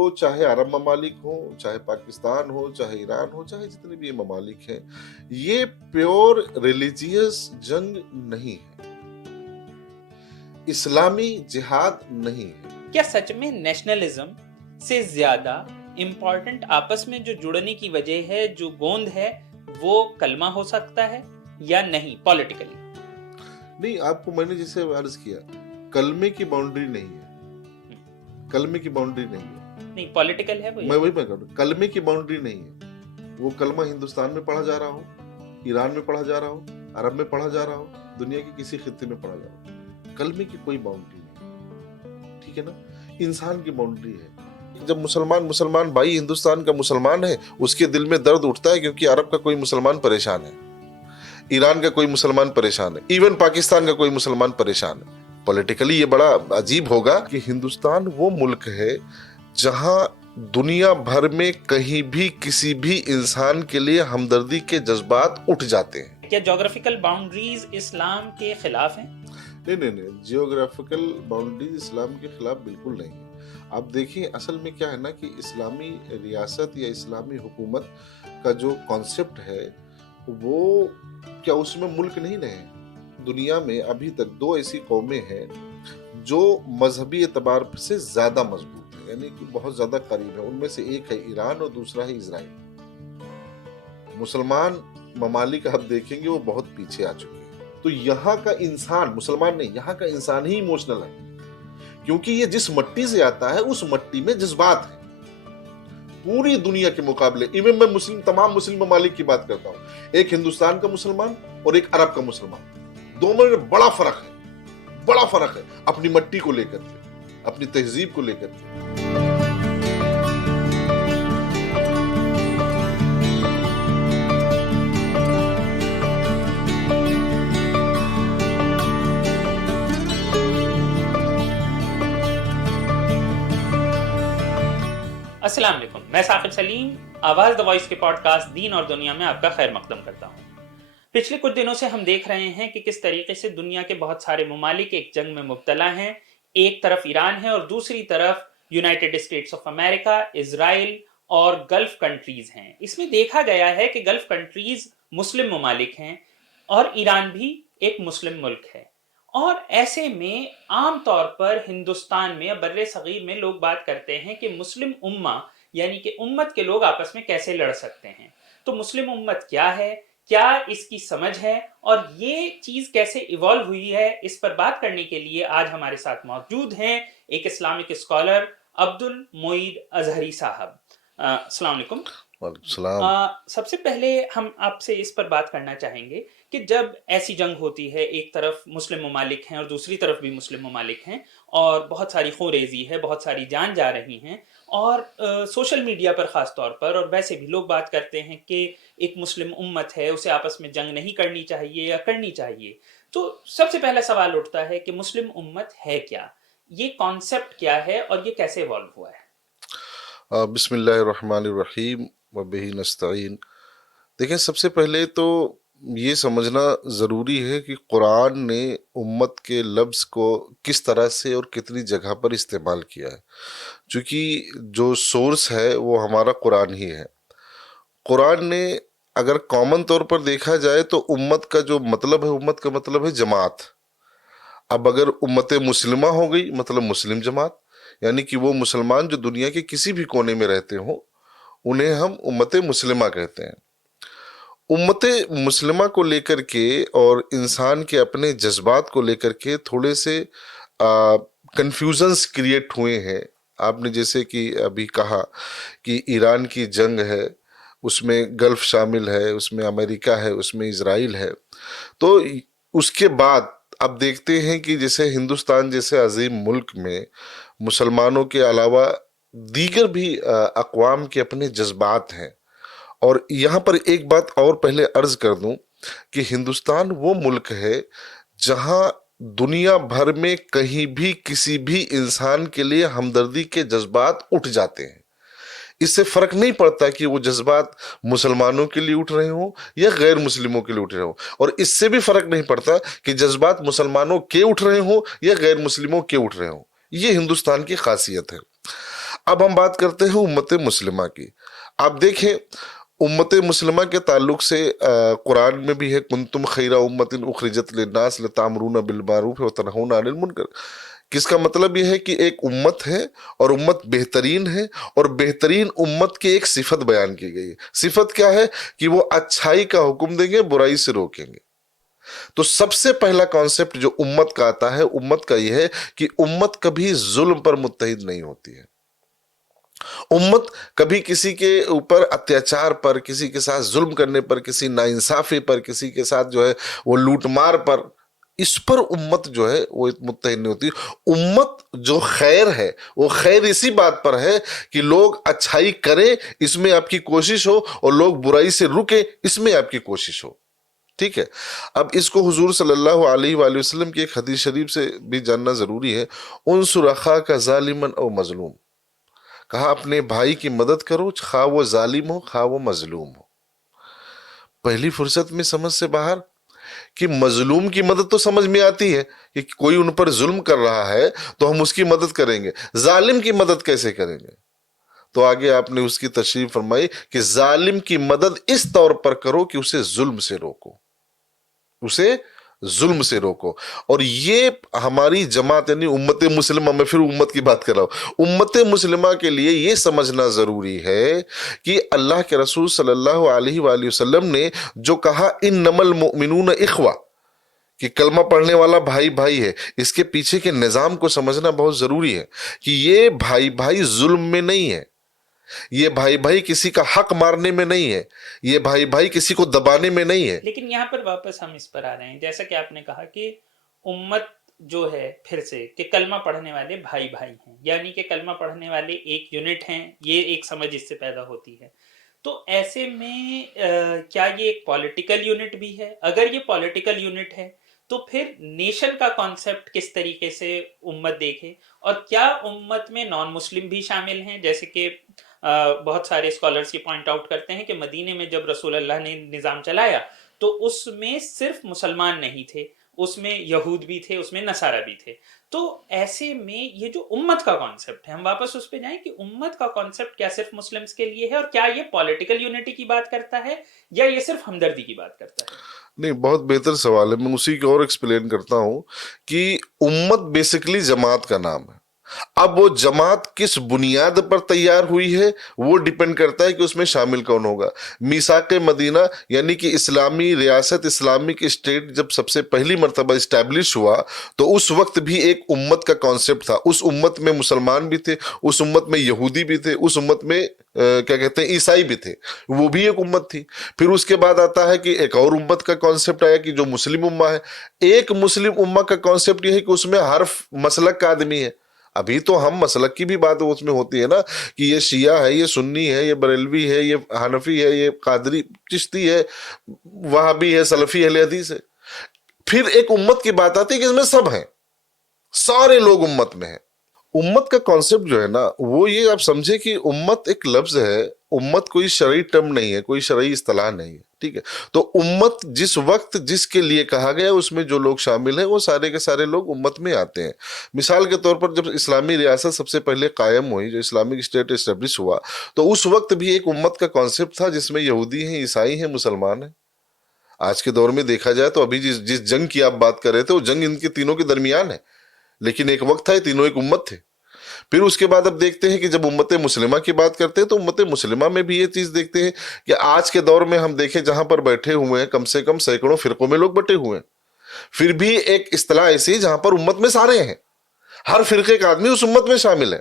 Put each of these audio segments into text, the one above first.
وہ چاہے عرب ممالک ہوں، چاہے پاکستان ہو، چاہے ایران ہو، چاہے جتنے بھی یہ ممالک ہیں، یہ پیور ریلیجیس جنگ نہیں ہے، اسلامی جہاد نہیں ہے۔ کیا سچ میں نیشنلزم سے زیادہ امپورٹنٹ آپس میں جو جڑنے کی وجہ ہے، جو گوند ہے، وہ کلمہ ہو سکتا ہے یا نہیں پولیٹیکلی؟ نہیں، آپ کو میں نے جیسے عرض کیا، کلمے کی باؤنڈری نہیں ہے، کلمے کی باؤنڈری نہیں ہے، نہیں پولیٹیکل ہے وہ، میں وہی کہہ رہا ہوں، کلمے کی باؤنڈری نہیں ہے۔ وہ کلمہ ہندوستان میں پڑھا جا رہا ہو، ایران میں پڑھا جا رہا ہو، عرب میں پڑھا جا رہا ہو، دنیا کے کسی خطے میں پڑھا جا رہا ہو، کلمے کی کوئی باؤنڈری نہیں، ٹھیک ہے نا؟ انسان کی باؤنڈری ہے۔ جب مسلمان بھائی ہندوستان کا مسلمان ہے، اس کے دل میں درد اٹھتا ہے کیونکہ عرب کا کوئی مسلمان پریشان ہے، ایران کا کوئی مسلمان پریشان ہے، ایون پاکستان کا کوئی مسلمان پریشان ہے۔ پولیٹیکلی یہ بڑا عجیب ہوگا کہ ہندوستان وہ ملک ہے جہاں دنیا بھر میں کہیں بھی کسی بھی انسان کے لیے ہمدردی کے جذبات اٹھ جاتے ہیں۔ کیا جغرافیکل باؤنڈریز اسلام کے خلاف ہیں؟ نہیں، جیوگرافیکل باؤنڈریز اسلام کے خلاف بالکل نہیں ہے۔ آپ دیکھیں، اصل میں کیا ہے نا کہ اسلامی ریاست یا اسلامی حکومت کا جو کانسیپٹ ہے، وہ کیا اس میں ملک نہیں رہے؟ دنیا میں ابھی تک 2 ایسی قومیں ہیں جو مذہبی اعتبار سے زیادہ مضبوط ہیں، یعنی کہ بہت زیادہ قریب ہیں۔ ان میں سے ایک ہے ایران اور دوسرا ہے اسرائیل۔ مسلمان ممالک آپ دیکھیں گے وہ بہت پیچھے آ چکے ہیں۔ تو یہاں کا انسان، مسلمان نہیں، یہاں کا انسان ہی ایموشنل ہے، کیونکہ یہ جس مٹی سے آتا ہے اس مٹی میں جذبات ہیں پوری دنیا کے مقابلے۔ ایون میں تمام مسلم ممالک کی بات کرتا ہوں، ایک ہندوستان کا مسلمان اور ایک عرب کا مسلمان، دونوں میں بڑا فرق ہے اپنی مٹی کو لے کر کے، اپنی تہذیب کو لے کر کے۔ السلام علیکم، میں ثاقب سلیم، آواز دا وائس کے پوڈ کاسٹ دین اور دنیا میں آپ کا خیر مقدم کرتا ہوں۔ پچھلے کچھ دنوں سے ہم دیکھ رہے ہیں کہ کس طریقے سے دنیا کے بہت سارے ممالک ایک جنگ میں مبتلا ہیں۔ ایک طرف ایران ہے اور دوسری طرف یونائٹڈ اسٹیٹس آف امریکہ، اسرائیل اور گلف کنٹریز ہیں۔ اس میں دیکھا گیا ہے کہ گلف کنٹریز مسلم ممالک ہیں اور ایران بھی ایک مسلم ملک ہے، اور ایسے میں عام طور پر ہندوستان میں یا بر صغیر میں لوگ بات کرتے ہیں کہ مسلم امہ یعنی کہ امت کے لوگ آپس میں کیسے لڑ سکتے ہیں۔ تو مسلم امت کیا ہے، کیا اس کی سمجھ ہے، اور یہ چیز کیسے ایوالو ہوئی ہے، اس پر بات کرنے کے لیے آج ہمارے ساتھ موجود ہیں ایک اسلامک اسکالر عبد المعید اظہری صاحب۔ السلام علیکم۔ وعلیکم السلام۔ سب سے پہلے ہم آپ سے اس پر بات کرنا چاہیں گے کہ جب ایسی جنگ ہوتی ہے، ایک طرف مسلم ممالک ہیں اور دوسری طرف بھی مسلم ممالک ہیں، اور بہت ساری خونریزی ہے، بہت ساری جان جا رہی ہیں، اور سوشل میڈیا پر خاص طور پر اور ویسے بھی لوگ بات کرتے ہیں کہ ایک مسلم امت ہے، اسے آپس میں جنگ نہیں کرنی چاہیے یا کرنی چاہیے۔ تو سب سے پہلا سوال اٹھتا ہے کہ مسلم امت ہے کیا، یہ کانسیپٹ کیا ہے اور یہ کیسے ایوالو ہوا ہے؟ بسم اللہ الرحمن الرحیم وبہ نستعین۔ دیکھیں، سب سے پہلے تو یہ سمجھنا ضروری ہے کہ قرآن نے امت کے لفظ کو کس طرح سے اور کتنی جگہ پر استعمال کیا ہے، چونکہ جو سورس ہے وہ ہمارا قرآن ہی ہے۔ قرآن نے اگر کامن طور پر دیکھا جائے تو امت کا جو مطلب ہے، امت کا مطلب ہے جماعت۔ اب اگر امت مسلمہ ہو گئی مطلب مسلم جماعت، یعنی کہ وہ مسلمان جو دنیا کے کسی بھی کونے میں رہتے ہوں انہیں ہم امت مسلمہ کہتے ہیں۔ امت مسلمہ کو لے کر کے اور انسان کے اپنے جذبات کو لے کر کے تھوڑے سے کنفیوژنس کریٹ ہوئے ہیں۔ آپ نے جیسے کہ ابھی کہا کہ ایران کی جنگ ہے، اس میں گلف شامل ہے، اس میں امریکہ ہے، اس میں اسرائیل ہے، تو اس کے بعد اب دیکھتے ہیں کہ جیسے ہندوستان جیسے عظیم ملک میں مسلمانوں کے علاوہ دیگر بھی اقوام کے اپنے جذبات ہیں۔ اور یہاں پر ایک بات اور پہلے عرض کر دوں کہ ہندوستان وہ ملک ہے جہاں دنیا بھر میں کہیں بھی کسی بھی انسان کے لیے ہمدردی کے جذبات اٹھ جاتے ہیں۔ اس سے فرق نہیں پڑتا کہ وہ جذبات مسلمانوں کے لیے اٹھ رہے ہوں یا غیر مسلموں کے لیے اٹھ رہے ہوں، اور اس سے بھی فرق نہیں پڑتا کہ جذبات مسلمانوں کے اٹھ رہے ہوں یا غیر مسلموں کے اٹھ رہے ہوں۔ یہ ہندوستان کی خاصیت ہے۔ اب ہم بات کرتے ہیں امت مسلمہ کی. آپ دیکھیں امت مسلمہ کے تعلق سے قرآن میں بھی ہے کنتم خیر امت اخرجت للناس لتامرون بالمعروف وتنہون عن المنکر. کس کا مطلب یہ ہے کہ ایک امت ہے اور امت بہترین ہے اور بہترین امت کی ایک صفت بیان کی گئی ہے. صفت کیا ہے؟ کہ وہ اچھائی کا حکم دیں گے، برائی سے روکیں گے. تو سب سے پہلا کانسیپٹ جو امت کا آتا ہے، امت کا یہ ہے کہ امت کبھی ظلم پر متحد نہیں ہوتی ہے. امت کبھی کسی کے اوپر اتیاچار پر، کسی کے ساتھ ظلم کرنے پر، کسی ناانصافی پر، کسی کے ساتھ جو ہے وہ لوٹ مار پر، اس پر امت جو ہے وہ متحد نہیں ہوتی. امت جو خیر ہے وہ خیر اسی بات پر ہے کہ لوگ اچھائی کریں، اس میں آپ کی کوشش ہو، اور لوگ برائی سے رکیں، اس میں آپ کی کوشش ہو. ٹھیک ہے. اب اس کو حضور صلی اللہ علیہ وآلہ وسلم کی ایک حدیث شریف سے بھی جاننا ضروری ہے. انصر اخاک ظالما او مظلوم، کہا اپنے بھائی کی مدد کرو خواہ وہ ظالم ہو خواہ وہ مظلوم ہو. پہلی فرصت میں سمجھ سے باہر کہ مظلوم کی مدد تو سمجھ میں آتی ہے کہ کوئی ان پر ظلم کر رہا ہے تو ہم اس کی مدد کریں گے، ظالم کی مدد کیسے کریں گے؟ تو آگے آپ نے اس کی تشریح فرمائی کہ ظالم کی مدد اس طور پر کرو کہ اسے ظلم سے روکو، اسے ظلم سے روکو. اور یہ ہماری جماعت یعنی امت مسلمہ، میں پھر امت کی بات کر رہا ہوں، امت مسلمہ کے لیے یہ سمجھنا ضروری ہے کہ اللہ کے رسول صلی اللہ علیہ وآلہ وسلم نے جو کہا انما المؤمنون اخوہ، کہ کلمہ پڑھنے والا بھائی بھائی ہے، اس کے پیچھے کے نظام کو سمجھنا بہت ضروری ہے کہ یہ بھائی بھائی ظلم میں نہیں ہے، یہ بھائی بھائی کسی کا حق مارنے میں نہیں ہے، یہ بھائی بھائی کسی کو دبانے میں نہیں ہے. لیکن یہاں پر واپس ہم اس پر آ رہے ہیں، جیسا کہ آپ نے کہا کہ امت جو ہے پھر سے کہ کلمہ پڑھنے والے بھائی بھائی ہیں، یعنی کہ کلمہ پڑھنے والے ایک یونٹ ہیں، یہ ایک سمجھ اس سے پیدا ہوتی ہے. تو ایسے میں کیا یہ ایک پولیٹیکل یونٹ بھی ہے؟ اگر یہ پولیٹیکل یونٹ ہے تو پھر نیشن کا کانسیپٹ کس طریقے سے امت دیکھے، اور کیا امت میں نان مسلم بھی شامل ہیں؟ جیسے کہ بہت سارے اسکالرز یہ پوائنٹ آؤٹ کرتے ہیں کہ مدینے میں جب رسول اللہ نے نظام چلایا تو اس میں صرف مسلمان نہیں تھے، اس میں یہود بھی تھے، اس میں نصارہ بھی تھے. تو ایسے میں یہ جو امت کا کانسیپٹ ہے، ہم واپس اس پہ جائیں کہ امت کا کانسیپٹ کیا صرف مسلمز کے لیے ہے، اور کیا یہ پولیٹیکل یونٹی کی بات کرتا ہے یا یہ صرف ہمدردی کی بات کرتا ہے؟ نہیں، بہت بہتر سوال ہے. میں اسی کو اور ایکسپلین کرتا ہوں کہ امت بیسیکلی جماعت کا نام ہے. اب وہ جماعت کس بنیاد پر تیار ہوئی ہے وہ ڈیپینڈ کرتا ہے کہ اس میں شامل کون ہوگا. میثاق مدینہ یعنی کہ اسلامی ریاست، اسلامک اسٹیٹ جب سب سے پہلی مرتبہ اسٹیبلش ہوا تو اس وقت بھی ایک امت کا کانسیپٹ تھا. اس امت میں مسلمان بھی تھے، اس امت میں یہودی بھی تھے، اس امت میں کیا کہتے ہیں عیسائی بھی تھے، وہ بھی ایک امت تھی. پھر اس کے بعد آتا ہے کہ ایک اور امت کا کانسیپٹ آیا کہ جو مسلم امہ ہے. ایک مسلم امہ کا کانسیپٹ یہ ہے کہ اس میں ہر مسلک کا آدمی ہے. ابھی تو ہم مسلک کی بھی بات اس میں ہوتی ہے نا کہ یہ شیعہ ہے، یہ سنی ہے، یہ بریلوی ہے، یہ حنفی ہے، یہ قادری چشتی ہے، وہابی ہے، سلفی اہل حدیث ہے. پھر ایک امت کی بات آتی ہے کہ اس میں سب ہیں، سارے لوگ امت میں ہیں. امت کا کانسیپٹ جو ہے نا وہ یہ آپ سمجھے کہ امت ایک لفظ ہے، امت کوئی شرعی ٹرم نہیں ہے، کوئی شرعی اصطلاح نہیں ہے. ٹھیک ہے. تو امت جس وقت جس کے لیے کہا گیا اس میں جو لوگ شامل ہیں وہ سارے کے سارے لوگ امت میں آتے ہیں. مثال کے طور پر جب اسلامی ریاست سب سے پہلے قائم ہوئی، جو اسلامک اسٹیٹ اسٹیبلش ہوا، تو اس وقت بھی ایک امت کا کانسیپٹ تھا جس میں یہودی ہیں، عیسائی ہیں، مسلمان ہیں. آج کے دور میں دیکھا جائے تو ابھی جس جنگ کی آپ بات کر رہے تھے وہ جنگ ان کے تینوں کے درمیان ہے، لیکن ایک وقت تھا یہ تینوں ایک امت تھے. پھر اس کے بعد اب دیکھتے ہیں کہ جب امت مسلمہ کی بات کرتے ہیں تو امت مسلمہ میں بھی یہ چیز دیکھتے ہیں کہ آج کے دور میں ہم دیکھیں جہاں پر بیٹھے ہوئے ہیں کم سے کم سینکڑوں فرقوں میں لوگ بٹے ہوئے ہیں، پھر بھی ایک اصطلاح ایسی جہاں پر امت میں سارے ہیں، ہر فرقے کا آدمی اس امت میں شامل ہے.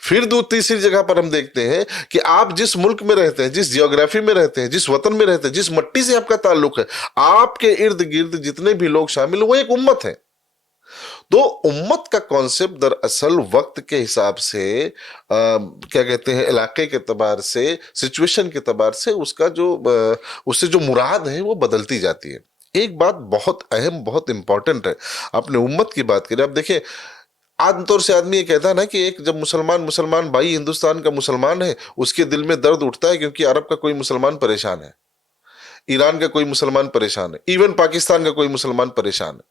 پھر تیسری جگہ پر ہم دیکھتے ہیں کہ آپ جس ملک میں رہتے ہیں، جس جیوگرافی میں رہتے ہیں، جس وطن میں رہتے ہیں، جس مٹی سے آپ کا تعلق ہے، آپ کے ارد گرد جتنے بھی لوگ شامل ہیں وہ ایک امت ہے. تو امت کا کانسیپٹ دراصل وقت کے حساب سے کیا کہتے ہیں علاقے کے اعتبار سے، سچویشن کے اعتبار سے اس کا جو اس سے جو مراد ہے وہ بدلتی جاتی ہے. ایک بات بہت اہم، بہت امپورٹنٹ ہے. آپ نے امت کی بات کری، آپ دیکھیں عام طور سے آدمی یہ کہتا ہے نا کہ ایک جب مسلمان بھائی ہندوستان کا مسلمان ہے اس کے دل میں درد اٹھتا ہے کیونکہ عرب کا کوئی مسلمان پریشان ہے، ایران کا کوئی مسلمان پریشان ہے، ایون پاکستان کا کوئی مسلمان پریشان ہے.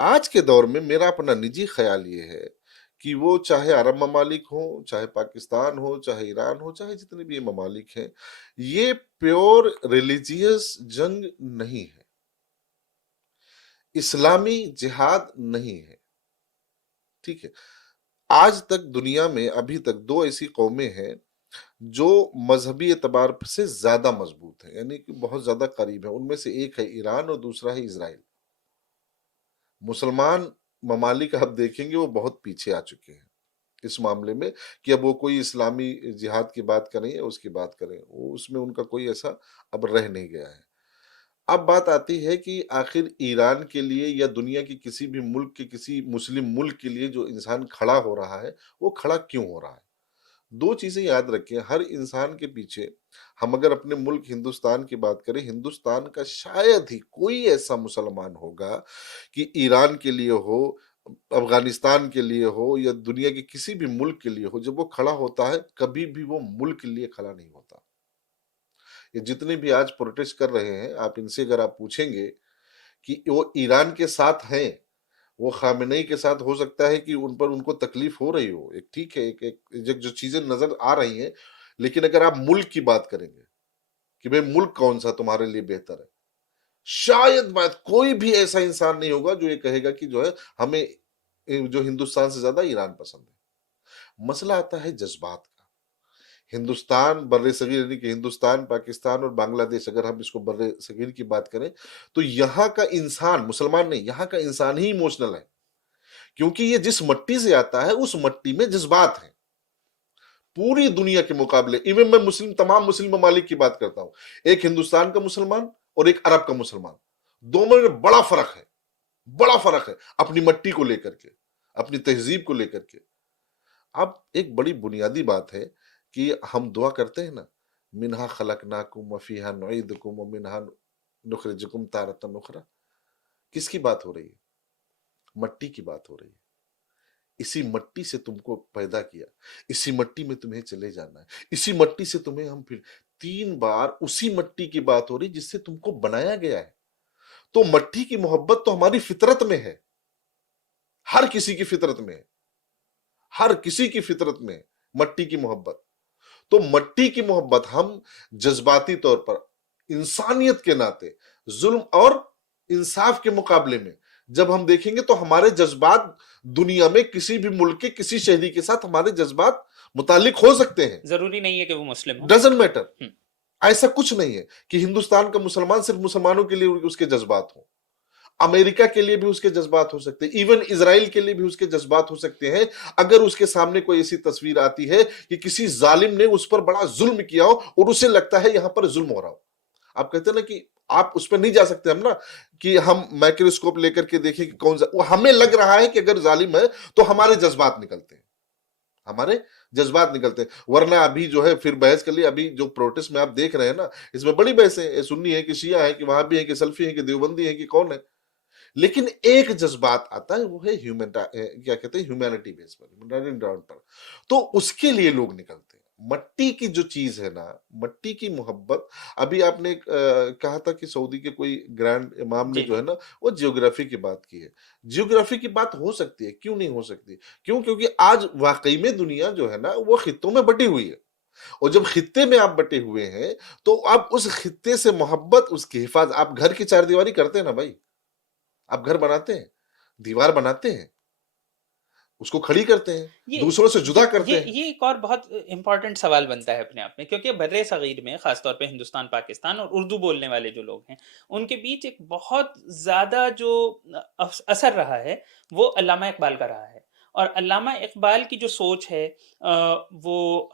آج کے دور میں میرا اپنا نجی خیال یہ ہے کہ وہ چاہے عرب ممالک ہوں، چاہے پاکستان ہو، چاہے ایران ہو، چاہے جتنے بھی یہ ممالک ہیں، یہ پیور ریلیجیس جنگ نہیں ہے، اسلامی جہاد نہیں ہے، ٹھیک ہے۔ آج تک دنیا میں ابھی تک دو ایسی قومیں ہیں جو مذہبی اعتبار سے زیادہ مضبوط ہیں، یعنی کہ بہت زیادہ قریب ہیں، ان میں سے ایک ہے ایران اور دوسرا ہے اسرائیل۔ مسلمان ممالک آپ دیکھیں گے وہ بہت پیچھے آ چکے ہیں اس معاملے میں، کہ اب وہ کوئی اسلامی جہاد کی بات کریں یا اس کی بات کریں، وہ اس میں ان کا کوئی ایسا اب رہ نہیں گیا ہے۔ اب بات آتی ہے کہ آخر ایران کے لیے یا دنیا کی کسی بھی ملک کے کسی مسلم ملک کے لیے جو انسان کھڑا ہو رہا ہے وہ کھڑا کیوں ہو رہا ہے؟ دو چیزیں یاد رکھیں، ہر انسان کے پیچھے، ہم اگر اپنے ملک ہندوستان کی بات کریں، ہندوستان کا شاید ہی کوئی ایسا مسلمان ہوگا کہ ایران کے لیے ہو، افغانستان کے لیے ہو یا دنیا کے کسی بھی ملک کے لیے ہو، جب وہ کھڑا ہوتا ہے کبھی بھی وہ ملک کے لیے کھڑا نہیں ہوتا۔ یہ جتنے بھی آج پروٹیسٹ کر رہے ہیں، آپ ان سے اگر آپ پوچھیں گے کہ وہ ایران کے ساتھ ہیں، وہ خامنئی کے ساتھ ہو سکتا ہے کہ ان کو تکلیف ہو رہی ہو، ایک ٹھیک ہے، ایک جو چیزیں نظر آ رہی ہیں، لیکن اگر آپ ملک کی بات کریں گے کہ بھئی ملک کون سا تمہارے لیے بہتر ہے، شاید بات کوئی بھی ایسا انسان نہیں ہوگا جو یہ کہے گا کہ جو ہے ہمیں جو ہندوستان سے زیادہ ایران پسند ہے۔ مسئلہ آتا ہے جذبات کا۔ ہندوستان بر صغیر، یعنی کہ ہندوستان، پاکستان اور بنگلہ دیش، اگر ہم اس کو بر صغیر کی بات کریں تو یہاں کا انسان، مسلمان نہیں، یہاں کا انسان ہی ایموشنل ہے، کیونکہ یہ جس مٹی سے آتا ہے اس مٹی میں جذبات ہیں پوری دنیا کے مقابلے۔ ایون میں تمام مسلم ممالک کی بات کرتا ہوں، ایک ہندوستان کا مسلمان اور ایک عرب کا مسلمان، دونوں میں بڑا فرق ہے، بڑا فرق ہے، اپنی مٹی کو لے کر کے، اپنی تہذیب کو لے کر کے۔ اب ایک بڑی بنیادی بات ہے کہ ہم دعا کرتے ہیں نا، منہا خلقناکم وفیہا نعیدکم ومنہا نخرجکم تارۃ اخری، کس کی بات ہو رہی ہے؟ مٹی کی بات ہو رہی ہے۔ اسی مٹی سے تم کو پیدا کیا، اسی مٹی میں تمہیں چلے جانا ہے، اسی مٹی سے تمہیں ہم پھر 3 بار اسی مٹی کی بات ہو رہی جس سے تم کو بنایا گیا ہے۔ تو مٹی کی محبت تو ہماری فطرت میں ہے، ہر کسی کی فطرت میں ہے، ہر کسی کی فطرت میں ہے مٹی کی محبت۔ تو مٹی کی محبت ہم جذباتی طور پر انسانیت کے ناطے ظلم اور انصاف کے مقابلے میں جب ہم دیکھیں گے تو ہمارے جذبات دنیا میں کسی بھی ملک کے کسی شہری کے ساتھ ہمارے جذبات متعلق ہو سکتے ہیں، ضروری نہیں ہے کہ وہ مسلم ہو۔ ڈزنٹ میٹر، ایسا کچھ نہیں ہے کہ ہندوستان کا مسلمان صرف مسلمانوں کے لیے اس کے جذبات ہوں، امریکہ کے لیے بھی اس کے جذبات ہو سکتے ہیں، ایون اسرائیل کے لیے بھی اس کے جذبات ہو سکتے ہیں، اگر اس کے سامنے کوئی ایسی تصویر آتی ہے کہ کسی ظالم نے اس پر بڑا ظلم کیا ہو اور اسے لگتا ہے یہاں پر ظلم ہو رہا ہو۔ آپ کہتے ہیں نا کہ آپ اس پہ نہیں جا سکتے، ہم نا کہ ہم مائکروسکوپ لے کر کے دیکھیں کہ کون سا، وہ ہمیں لگ رہا ہے کہ اگر ظالم ہے تو ہمارے جذبات نکلتے ہیں، ہمارے جذبات نکلتے ہیں۔ ورنہ ابھی جو ہے پھر بحث کر لی، ابھی جو پروٹیسٹ میں آپ دیکھ رہے ہیں نا، اس میں بڑی بحثیں ہیں، سنی ہے کہ شیعہ ہے کہ وہابی ہے کہ سلفی ہے کہ دیوبندی ہے کہ کون ہے، لیکن ایک جذبات آتا ہے، وہ ہے کیا کہتے ہیں، ہیومینٹی بیس پر، ہیومینٹیرین گراؤنڈ پر، تو اس کے لیے لوگ نکلتے ہیں۔ مٹی کی جو چیز ہے نا، مٹی کی محبت، ابھی آپ نے کہا تھا کہ سعودی کے کوئی گرینڈ امام نے جی جو ہے نا وہ جیوگرافی کی بات کی ہے۔ جیوگرافی کی بات ہو سکتی ہے، کیوں نہیں ہو سکتی؟ کیونکہ آج واقعی میں دنیا جو ہے نا وہ خطوں میں بٹی ہوئی ہے، اور جب خطے میں آپ بٹے ہوئے ہیں تو آپ اس خطے سے محبت، اس کی حفاظت، آپ گھر کی چار دیواری کرتے ہیں نا بھائی، آپ گھر بناتے ہیں، دیوار بناتے ہیں، اس کو کھڑی کرتے ہیں، دوسروں سے جدا کرتے ہیں۔ یہ ایک اور بہت امپورٹنٹ سوال بنتا ہے اپنے آپ میں، کیونکہ بر صغیر میں خاص طور پہ ہندوستان، پاکستان اور اردو بولنے والے جو لوگ ہیں ان کے بیچ ایک بہت زیادہ جو اثر رہا ہے وہ علامہ اقبال کا رہا ہے، اور علامہ اقبال کی جو سوچ ہے وہ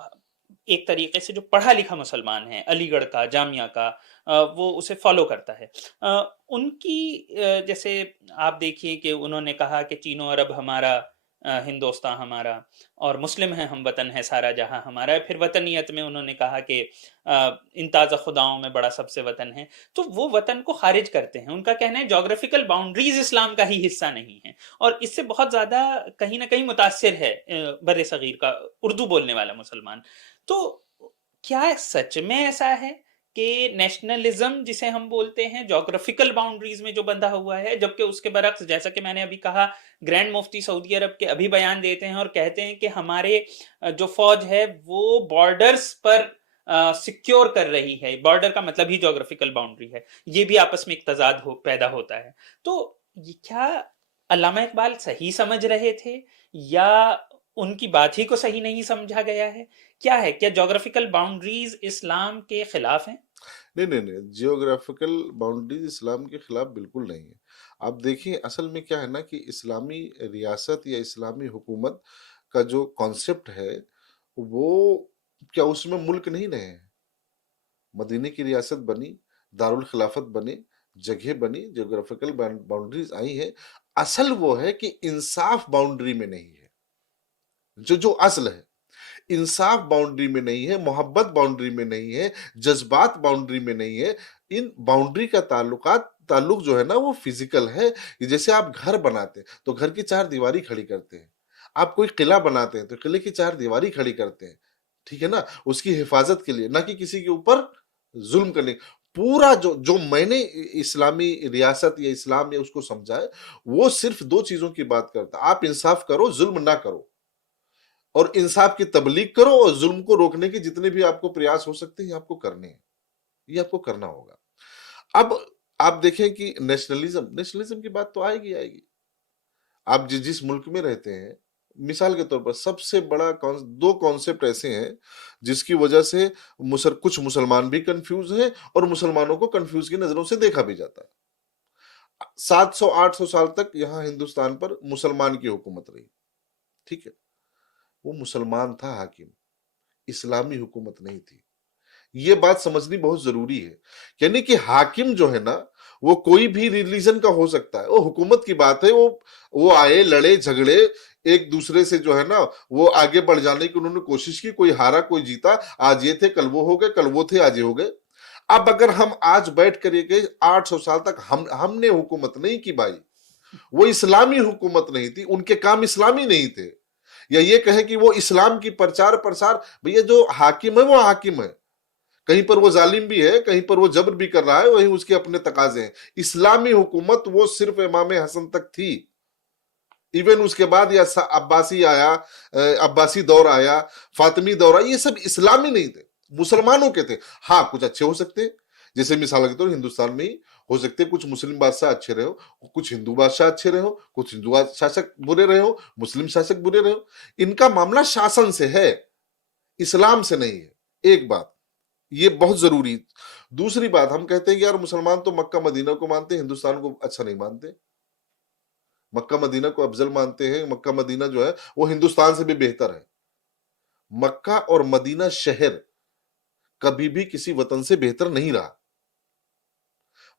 ایک طریقے سے جو پڑھا لکھا مسلمان ہے، علی گڑھ کا، جامعہ کا، وہ اسے فالو کرتا ہے۔ ان کی جیسے آپ دیکھیے کہ انہوں نے کہا کہ چین و عرب ہمارا، ہندوستان ہمارا، اور مسلم ہے ہم، وطن ہے سارا جہاں ہمارا ہے۔ پھر وطنیت میں انہوں نے کہا کہ ان تازہ خداؤں میں بڑا سب سے وطن ہے۔ تو وہ وطن کو خارج کرتے ہیں، ان کا کہنا ہے جغرافیکل باؤنڈریز اسلام کا ہی حصہ نہیں ہے، اور اس سے بہت زیادہ کہیں نہ کہیں متاثر ہے بر صغیر کا اردو بولنے والا مسلمان۔ تو کیا سچ میں ایسا ہے کہ نیشنلزم جسے ہم بولتے ہیں جغرافیکل باؤنڈریز میں جو بندھا ہوا ہے، جبکہ اس کے برعکس جیسا کہ میں نے ابھی کہا گرینڈ مفتی سعودی عرب کے ابھی بیان دیتے ہیں اور کہتے ہیں کہ ہمارے جو فوج ہے وہ بارڈرز پر سیکیور کر رہی ہے. بارڈر کا مطلب ہی جغرافیکل باؤنڈری ہے. یہ بھی آپس میں ایک تضاد پیدا ہوتا ہے. تو یہ کیا علامہ اقبال صحیح سمجھ رہے تھے یا ان کی بات ہی کو صحیح نہیں سمجھا گیا ہے؟ کیا ہے، کیا جغرافیکل باؤنڈریز اسلام کے خلاف ہیں؟ نہیں، جیوگرافیکل باؤنڈریز اسلام کے خلاف بالکل نہیں ہے. آپ دیکھیں اصل میں کیا ہے نا کہ اسلامی ریاست یا اسلامی حکومت کا جو کانسیپٹ ہے وہ کیا اس میں ملک نہیں رہے ہیں. مدینے کی ریاست بنی، دارالخلافت بنے، جگہ بنی، جیوگرافیکل باؤنڈریز آئی ہیں. اصل وہ ہے کہ انصاف باؤنڈری میں نہیں ہے. جو اصل ہے انصاف باؤنڈری میں نہیں ہے، محبت باؤنڈری میں نہیں ہے، جذبات باؤنڈری میں نہیں ہے. ان باؤنڈری کا تعلق جو ہے نا وہ فزیکل ہے. جیسے آپ گھر بناتے ہیں تو گھر کی چار دیواری کھڑی کرتے ہیں. آپ کوئی قلعہ بناتے ہیں تو قلعے کی چار دیواری کھڑی کرتے ہیں، ٹھیک ہے نا، اس کی حفاظت کے لیے، نہ کہ کسی کے اوپر ظلم کرنے. پورا جو میں نے اسلامی ریاست یا اسلام یا اس کو سمجھا ہے وہ صرف دو چیزوں کی بات کرتا. آپ انصاف کرو، ظلم نہ کرو، اور انصاف کی تبلیغ کرو، اور ظلم کو روکنے کے جتنے بھی آپ کو پریاس ہو سکتے ہیں یہ آپ کو کرنے ہیں، یہ آپ کو کرنا ہوگا. اب آپ دیکھیں کہ نیشنلزم کی بات تو آئے گی. آپ جس ملک میں رہتے ہیں، مثال کے طور پر سب سے بڑا دو کانسیپٹ ایسے ہیں جس کی وجہ سے کچھ مسلمان بھی کنفیوز ہیں اور مسلمانوں کو کنفیوز کی نظروں سے دیکھا بھی جاتا ہے. 700-800 سال تک یہاں ہندوستان پر مسلمان کی حکومت رہی، ٹھیک ہے، وہ مسلمان تھا حاکم، اسلامی حکومت نہیں تھی. یہ بات سمجھنی بہت ضروری ہے. یعنی کہ حاکم جو ہے نا وہ کوئی بھی ریلیجن کا ہو سکتا ہے. وہ حکومت کی بات ہے، وہ آئے، لڑے جھگڑے ایک دوسرے سے جو ہے نا وہ آگے بڑھ جانے کی انہوں نے کوشش کی. کوئی ہارا کوئی جیتا، آج یہ تھے کل وہ ہو گئے، کل وہ تھے آج یہ ہو گئے. اب اگر ہم آج بیٹھ کر یہ کہ 800 سال تک ہم نے حکومت نہیں کی بھائی، وہ اسلامی حکومت نہیں تھی، ان کے کام اسلامی نہیں تھے، یا یہ کہے کہ وہ اسلام کی پرچار بھئی جو حاکم ہے وہ حاکم ہے، کہیں پر وہ ظالم بھی ہے، کہیں پر وہ جبر بھی کر رہا ہے، وہیں اس کے اپنے تقاضے ہیں. اسلامی حکومت وہ صرف امام حسن تک تھی. ایون اس کے بعد یا عباسی دور آیا، فاطمی دور آیا، یہ سب اسلامی نہیں تھے، مسلمانوں کے تھے. ہاں کچھ اچھے ہو سکتے ہیں، جیسے مثال کے طور ہندوستان میں ہی ہو سکتے ہیں کچھ مسلم بادشاہ اچھے رہے ہو، کچھ ہندو بادشاہ اچھے رہے ہو، کچھ ہندو شاسک برے رہے ہو، مسلم شاسک برے رہے ہو. ان کا معاملہ شاسن سے ہے، اسلام سے نہیں ہے. ایک بات یہ بہت ضروری. دوسری بات، ہم کہتے ہیں کہ یار مسلمان تو مکہ مدینہ کو مانتے ہیں، ہندوستان کو اچھا نہیں مانتے. مکہ مدینہ کو افضل مانتے ہیں. مکہ مدینہ جو ہے وہ ہندوستان سے بھی بہتر ہے. مکہ اور مدینہ شہر کبھی بھی کسی وطن سے بہتر نہیں رہا.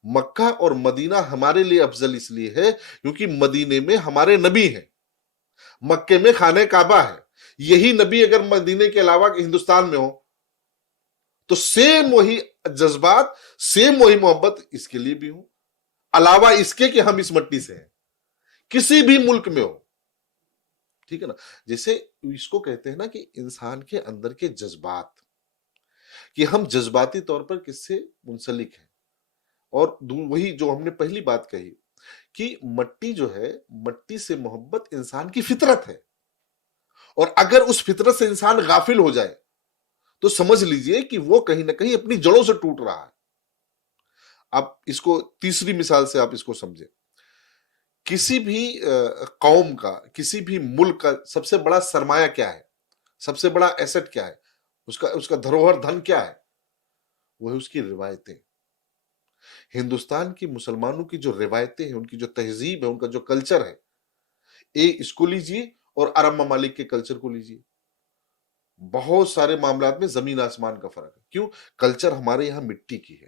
مکہ اور مدینہ ہمارے لیے افضل اس لیے ہے کیونکہ مدینے میں ہمارے نبی ہیں، مکے میں خانہ کعبہ ہے. یہی نبی اگر مدینے کے علاوہ ہندوستان میں ہو تو سیم وہی جذبات، سیم وہی محبت اس کے لیے بھی ہوں، علاوہ اس کے کہ ہم اس مٹی سے ہیں، کسی بھی ملک میں ہو، ٹھیک ہے نا. جیسے اس کو کہتے ہیں نا کہ انسان کے اندر کے جذبات، کہ ہم جذباتی طور پر کس سے منسلک ہیں. اور وہی جو ہم نے پہلی بات کہی کہ مٹی جو ہے، مٹی سے محبت انسان کی فطرت ہے، اور اگر اس فطرت سے انسان غافل ہو جائے تو سمجھ لیجئے کہ وہ کہیں نہ کہیں اپنی جڑوں سے ٹوٹ رہا ہے. آپ اس کو تیسری مثال سے آپ اس کو سمجھیں. کسی بھی قوم کا، کسی بھی ملک کا سب سے بڑا سرمایہ کیا ہے؟ سب سے بڑا ایسٹ کیا ہے؟ اس کا دھروہر دھن کیا ہے؟ وہ ہے اس کی روایتیں. ہندوستان کی مسلمانوں کی جو روایتیں ہیں، ان کی جو تہذیب ہے، ان کا جو کلچر ہے، اس کو لیجئے اور عرب ممالک کے کلچر کو لیجئے، بہت سارے معاملات میں زمین آسمان کا فرق ہے. کیوں؟ کلچر ہمارے یہاں مٹی کی ہے.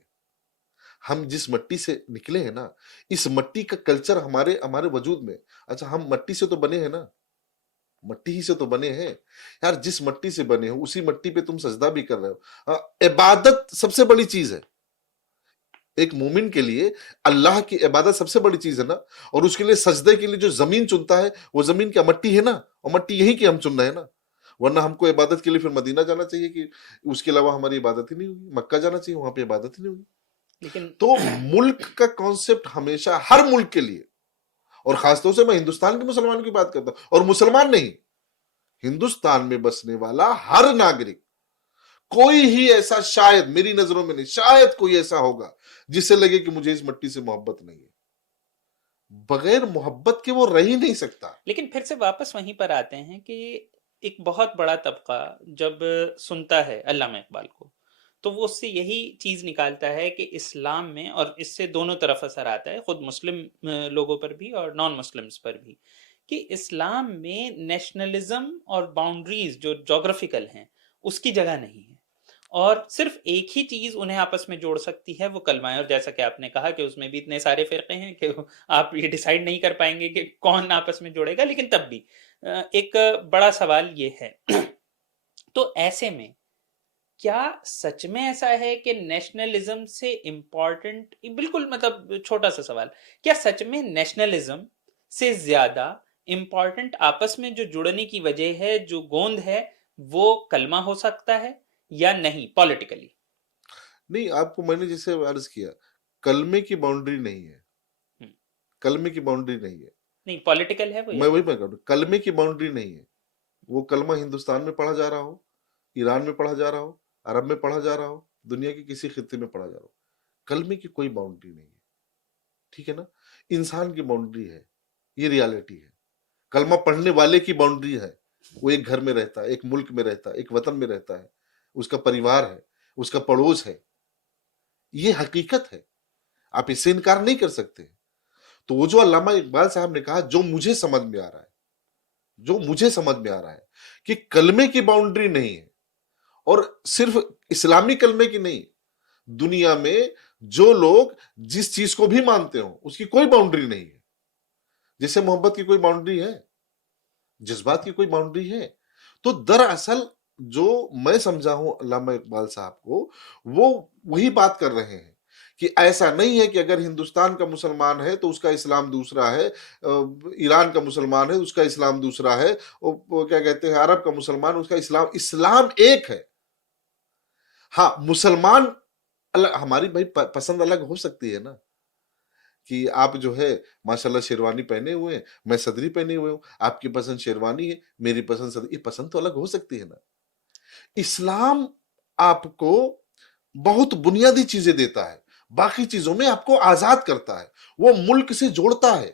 ہم جس مٹی سے نکلے ہیں نا، اس مٹی کا کلچر ہمارے وجود میں. اچھا ہم مٹی سے تو بنے ہیں نا، مٹی ہی سے تو بنے ہیں یار. جس مٹی سے بنے ہو اسی مٹی پہ تم سجدہ بھی کر رہے ہو. عبادت سب سے بڑی چیز ہے ایک مومن کے لیے. اللہ کی عبادت سب سے بڑی چیز ہے نا. اور اس کے لیے سجدے کے لیے جو زمین چنتا ہے، وہ زمین کیا مٹی ہے نا، اور مٹی یہی کہ ہم چن رہے ہیں نا. ورنہ ہم کو عبادت کے لیے پھر مدینہ جانا چاہیے کہ اس کے علاوہ ہماری عبادت ہی نہیں ہوگی، مکہ جانا چاہیے، وہاں پہ عبادت ہی نہیں ہوگی. لیکن تو ملک کا کانسیپٹ ہمیشہ ہر ملک کے لیے، اور خاص طور سے میں ہندوستان کے مسلمانوں کی بات کرتا ہوں، اور مسلمان نہیں، ہندوستان میں بسنے والا ہر ناگرک، کوئی ہی ایسا شاید میری نظروں میں نہیں، شاید کوئی ایسا ہوگا جس سے لگے کہ مجھے اس مٹی سے محبت نہیں ہے. بغیر محبت کے وہ رہ ہی نہیں سکتا. لیکن پھر سے واپس وہیں پر آتے ہیں کہ ایک بہت بڑا طبقہ جب سنتا ہے علامہ اقبال کو تو وہ اس سے یہی چیز نکالتا ہے کہ اسلام میں، اور اس سے دونوں طرف اثر آتا ہے، خود مسلم لوگوں پر بھی اور نان مسلمز پر بھی، کہ اسلام میں نیشنلزم اور باؤنڈریز جو جغرافیکل ہیں اس کی جگہ نہیں ہے، اور صرف ایک ہی چیز انہیں آپس میں جوڑ سکتی ہے، وہ کلمہ ہے. اور جیسا کہ آپ نے کہا کہ اس میں بھی اتنے سارے فرقے ہیں کہ آپ یہ ڈیسائیڈ نہیں کر پائیں گے کہ کون آپس میں جوڑے گا، لیکن تب بھی ایک بڑا سوال یہ ہے تو ایسے میں کیا سچ میں ایسا ہے کہ نیشنلزم سے امپورٹنٹ، بالکل مطلب چھوٹا سا سوال، کیا سچ میں نیشنلزم سے زیادہ امپورٹنٹ آپس میں جو جڑنے کی وجہ ہے، جو گوند ہے، وہ کلمہ ہو سکتا ہے یا نہیں پولیٹیکلی؟ نہیں، آپ کو میں نے جسے عرض کیا، کلمے کی باؤنڈری نہیں ہے، کلمے کی باؤنڈری نہیں ہے. نہیں پولیٹیکل ہے وہ، میں وہی میں کہوں، کلمے کی باؤنڈری نہیں ہے. وہ کلمہ ہندوستان میں پڑھا جا رہا ہو، ایران میں پڑھا جا رہا ہو، عرب میں پڑھا جا رہا ہو، دنیا کے کسی خطے میں پڑھا جا رہا ہو، کلمے کی کوئی باؤنڈری نہیں ہے. ٹھیک ہے نا؟ انسان کی باؤنڈری ہے، یہ ریالٹی ہے. کلمہ پڑھنے والے کی باؤنڈری ہے، وہ ایک گھر میں رہتا ہے، ایک ملک میں رہتا ہے، ایک وطن میں رہتا ہے، اس کا پریوار ہے، اس کا پڑوس ہے. یہ حقیقت ہے، آپ اس سے انکار نہیں کر سکتے. تو وہ جو علامہ اقبال صاحب نے کہا، جو مجھے سمجھ میں آ رہا ہے، جو مجھے سمجھ میں آ رہا ہے کہ کلمے کی باؤنڈری نہیں ہے، اور صرف اسلامی کلمے کی نہیں، دنیا میں جو لوگ جس چیز کو بھی مانتے ہوں اس کی کوئی باؤنڈری نہیں ہے. جیسے محبت کی کوئی باؤنڈری ہے، جذبات کی کوئی باؤنڈری ہے. تو دراصل جو میں سمجھا ہوں علامہ اقبال صاحب کو، وہ وہی بات کر رہے ہیں کہ ایسا نہیں ہے کہ اگر ہندوستان کا مسلمان ہے تو اس کا اسلام دوسرا ہے، ایران کا مسلمان ہے اس کا اسلام دوسرا ہے، وہ کیا کہتے ہیں عرب کا مسلمان اس کا اسلام ایک ہے. ہاں مسلمان ہماری بھائی پسند الگ ہو سکتی ہے نا، کہ آپ جو ہے ماشاءاللہ شیروانی پہنے ہوئے ہیں، میں صدری پہنے ہوئے ہوں، آپ کی پسند شیروانی ہے، میری پسند صدری، یہ پسند تو الگ ہو سکتی ہے نا. اسلام آپ کو بہت بنیادی چیزیں دیتا ہے، باقی چیزوں میں آپ کو آزاد کرتا ہے، وہ ملک سے جوڑتا ہے.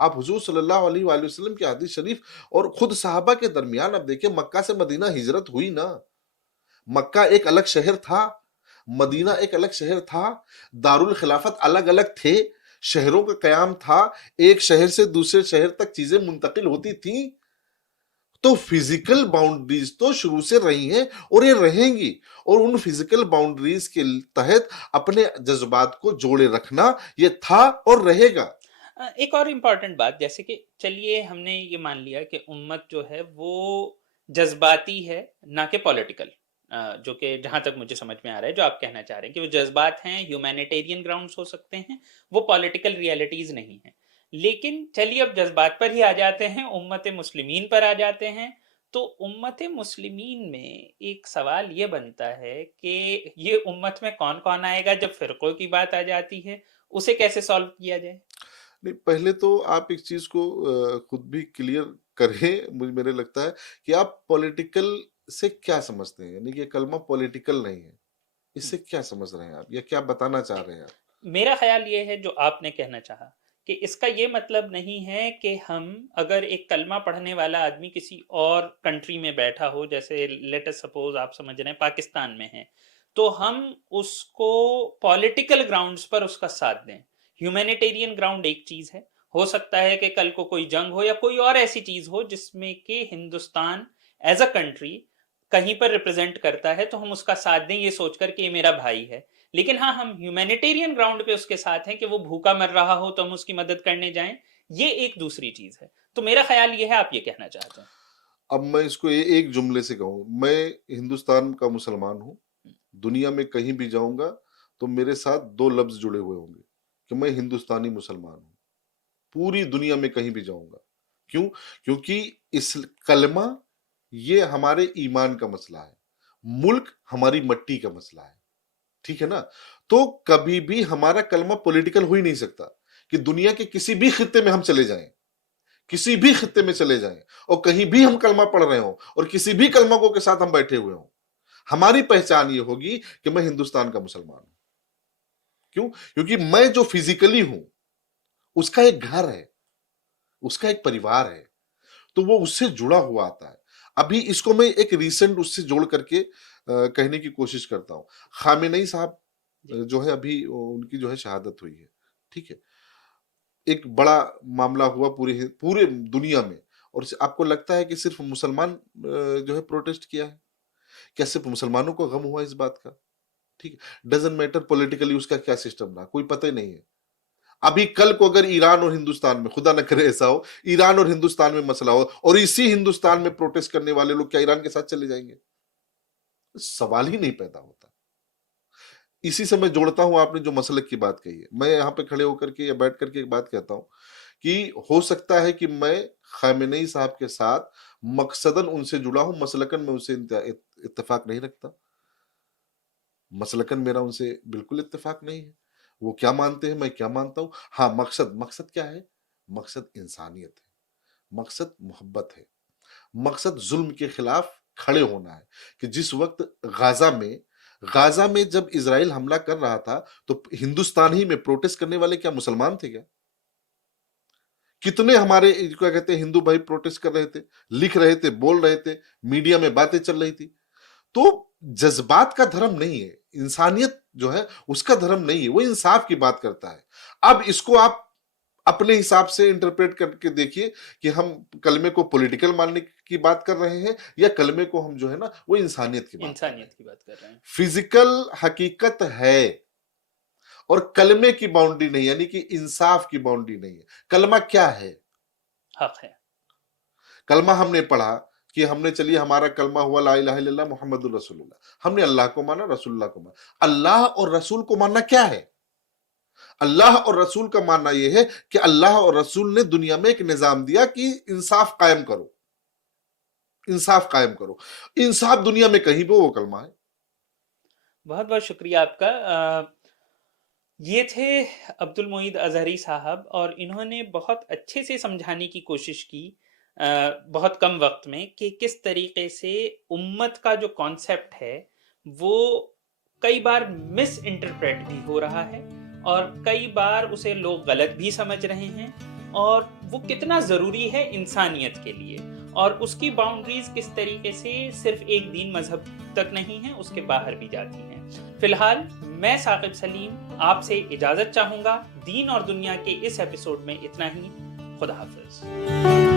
آپ حضور صلی اللہ علیہ وآلہ وسلم کی حدیث شریف اور خود صحابہ کے درمیان اب دیکھیں، مکہ سے مدینہ ہجرت ہوئی نا، مکہ ایک الگ شہر تھا، مدینہ ایک الگ شہر تھا، دارالخلافت الگ الگ تھے، شہروں کا قیام تھا، ایک شہر سے دوسرے شہر تک چیزیں منتقل ہوتی تھیں. تو فزیکل باؤنڈریز تو شروع سے رہی ہیں اور یہ رہیں گی، اور ان فزیکل باؤنڈریز کے تحت اپنے جذبات کو جوڑے رکھنا یہ تھا اور رہے گا. ایک اور امپورٹنٹ بات، جیسے کہ چلیے ہم نے یہ مان لیا کہ امت جو ہے وہ جذباتی ہے نہ کہ پولیٹیکل، جو کہ جہاں تک مجھے سمجھ میں آ رہا ہے جو آپ کہنا چاہ رہے ہیں کہ وہ جذبات ہیں، ہیومینیٹیرین گراؤنڈز ہو سکتے ہیں، وہ پولیٹیکل ریالٹیز نہیں ہیں. لیکن چلیے اب جذبات پر ہی آ جاتے ہیں، امت مسلمین پر آ جاتے ہیں. تو امت مسلمین میں ایک سوال یہ بنتا ہے کہ یہ امت میں کون کون آئے گا جب فرقوں کی بات آ جاتی ہے، اسے کیسے سالو کیا جائے؟ نہیں، پہلے تو آپ ایک چیز کو خود بھی کلیئر کریں، میرے لگتا ہے کہ آپ پولیٹیکل سے کیا سمجھتے ہیں، یعنی کہ کلمہ پولیٹیکل نہیں ہے، اس سے کیا سمجھ رہے ہیں آپ، یا کیا بتانا چاہ رہے ہیں آپ؟ میرا خیال یہ ہے جو آپ نے کہنا چاہا کہ اس کا یہ مطلب نہیں ہے کہ ہم اگر ایک کلمہ پڑھنے والا آدمی کسی اور کنٹری میں بیٹھا ہو، جیسے لیٹ اس سپوز آپ سمجھ رہے ہیں پاکستان میں ہیں، تو ہم اس کو پولیٹیکل گراؤنڈز پر اس کا ساتھ دیں. ہیومینیٹیرین گراؤنڈ ایک چیز ہے، ہو سکتا ہے کہ کل کو کوئی جنگ ہو یا کوئی اور ایسی چیز ہو جس میں کہ ہندوستان ایز اے کنٹری کہیں پر ریپرزینٹ کرتا ہے تو ہم اس کا ساتھ دیں یہ سوچ کر کہ یہ میرا بھائی ہے. لیکن ہاں ہم ہیومینیٹیرین گراؤنڈ پہ اس کے ساتھ ہیں کہ وہ بھوکا مر رہا ہو تو ہم اس کی مدد کرنے جائیں، یہ ایک دوسری چیز ہے. تو میرا خیال یہ ہے، آپ یہ کہنا چاہتے ہیں. اب میں اس کو ایک جملے سے کہوں، میں ہندوستان کا مسلمان ہوں، دنیا میں کہیں بھی جاؤں گا تو میرے ساتھ دو لفظ جڑے ہوئے ہوں گے کہ میں ہندوستانی مسلمان ہوں، پوری دنیا میں کہیں بھی جاؤں گا. کیوں؟ کیونکہ اس کلمہ یہ ہمارے ایمان کا مسئلہ ہے، ملک ہماری مٹی کا مسئلہ ہے، ٹھیک ہے نا؟ تو کبھی بھی ہمارا کلمہ پولیٹیکل ہو ہی نہیں سکتا کہ دنیا کے کسی بھی خطے میں ہم چلے جائیں، کسی بھی خطے میں چلے جائیں اور کہیں بھی ہم کلمہ پڑھ رہے ہوں اور کسی بھی کلمہ کو کے ساتھ ہم بیٹھے ہوئے ہوں، ہماری پہچان یہ ہوگی کہ میں ہندوستان کا مسلمان ہوں۔ کیوں؟ کیونکہ میں جو فزیکلی ہوں اس کا ایک گھر ہے، اس کا ایک پریوار ہے، تو وہ اس سے جڑا ہوا آتا ہے۔ ابھی اس کو میں ایک ریسنٹ اس سے جوڑ کر کے کہنے کی کوشش کرتا ہوں۔ خامنئی صاحب جو ہے ابھی ان کی جو ہے شہادت ہوئی ہے، ٹھیک ہے، ایک بڑا معاملہ ہوا پورے دنیا میں، اور آپ کو لگتا ہے کہ صرف مسلمان جو ہے پروٹیسٹ کیا ہے؟ کیا صرف مسلمانوں کو غم ہوا اس بات کا؟ ٹھیک ہے، ڈزنٹ میٹر پولیٹیکلی اس کا کیا سسٹم رہا، کوئی پتہ ہی نہیں ہے۔ ابھی کل کو اگر ایران اور ہندوستان میں، خدا نہ کرے ایسا ہو، ایران اور ہندوستان میں مسئلہ ہو اور اسی ہندوستان میں پروٹیسٹ کرنے والے لوگ کیا ایران کے ساتھ چلے جائیں گے؟ سوال ہی نہیں پیدا ہوتا۔ اسی سے میں جوڑتا ہوں آپ نے جو مسلک کی بات کہی ہے، میں یہاں پہ کھڑے ہو کر کے یا بیٹھ کر کے ایک بات کہتا ہوں کہ ہو سکتا ہے کہ میں خامنئی صاحب کے ساتھ مقصداً ان سے جڑا ہوں، مسلکاً میں ان سے اتفاق نہیں رکھتا، مسلکاً میرا ان سے بالکل اتفاق نہیں ہے، وہ کیا مانتے ہیں میں کیا مانتا ہوں۔ ہاں، مقصد کیا ہے؟ مقصد انسانیت ہے، مقصد محبت ہے، مقصد ظلم کے خلاف کھڑے ہونا ہے۔ کہ جس وقت غازہ میں جب اسرائیل حملہ کر رہا تھا تو ہندوستان ہی میں پروٹیسٹ کرنے والے کیا مسلمان تھے کیا؟ کتنے ہمارے کیا کہتے ہیں ہندو بھائی پروٹیسٹ کر رہے تھے، لکھ رہے تھے، بول رہے تھے، میڈیا میں باتیں چل رہی تھی۔ تو جذبات کا دھرم نہیں ہے، انسانیت جو ہے اس کا دھرم نہیں ہے، وہ انصاف کی بات کرتا ہے۔ اب اس کو آپ اپنے حساب سے انٹرپریٹ کر کے دیکھیے کہ ہم کلمے کو پولیٹیکل ماننے کی بات کر رہے ہیں یا کلمے کو ہم جو ہے نا وہ انسانیت کی بات کر رہے ہیں۔ فزیکل حقیقت ہے اور کلمے کی باؤنڈری نہیں، یعنی کہ انصاف کی باؤنڈری نہیں ہے۔ کلمہ کیا ہے؟ حق ہے۔ کلمہ ہم نے پڑھا کہ ہم نے چلیے ہمارا کلمہ ہوا لا الہ الا اللہ محمد الرسول اللہ، ہم نے اللہ کو مانا، رسول اللہ کو مانا۔ اللہ اور رسول کو ماننا کیا ہے؟ اللہ اور رسول کا ماننا یہ ہے کہ اللہ اور رسول نے دنیا میں ایک نظام دیا کہ انصاف قائم کرو، انصاف قائم کرو، انصاف دنیا میں کہیں بھی، وہ کلمہ ہے۔ بہت بہت شکریہ آپ کا۔ یہ تھے عبد المعید اظہری صاحب، اور انہوں نے بہت اچھے سے سمجھانے کی کوشش کی بہت کم وقت میں کہ کس طریقے سے امت کا جو کانسیپٹ ہے وہ کئی بار مس انٹرپریٹ بھی ہو رہا ہے اور کئی بار اسے لوگ غلط بھی سمجھ رہے ہیں، اور وہ کتنا ضروری ہے انسانیت کے لیے، اور اس کی باؤنڈریز کس طریقے سے صرف ایک دین مذہب تک نہیں ہیں، اس کے باہر بھی جاتی ہیں۔ فی الحال میں ثاقب سلیم آپ سے اجازت چاہوں گا۔ دین اور دنیا کے اس ایپیسوڈ میں اتنا ہی۔ خدا حافظ۔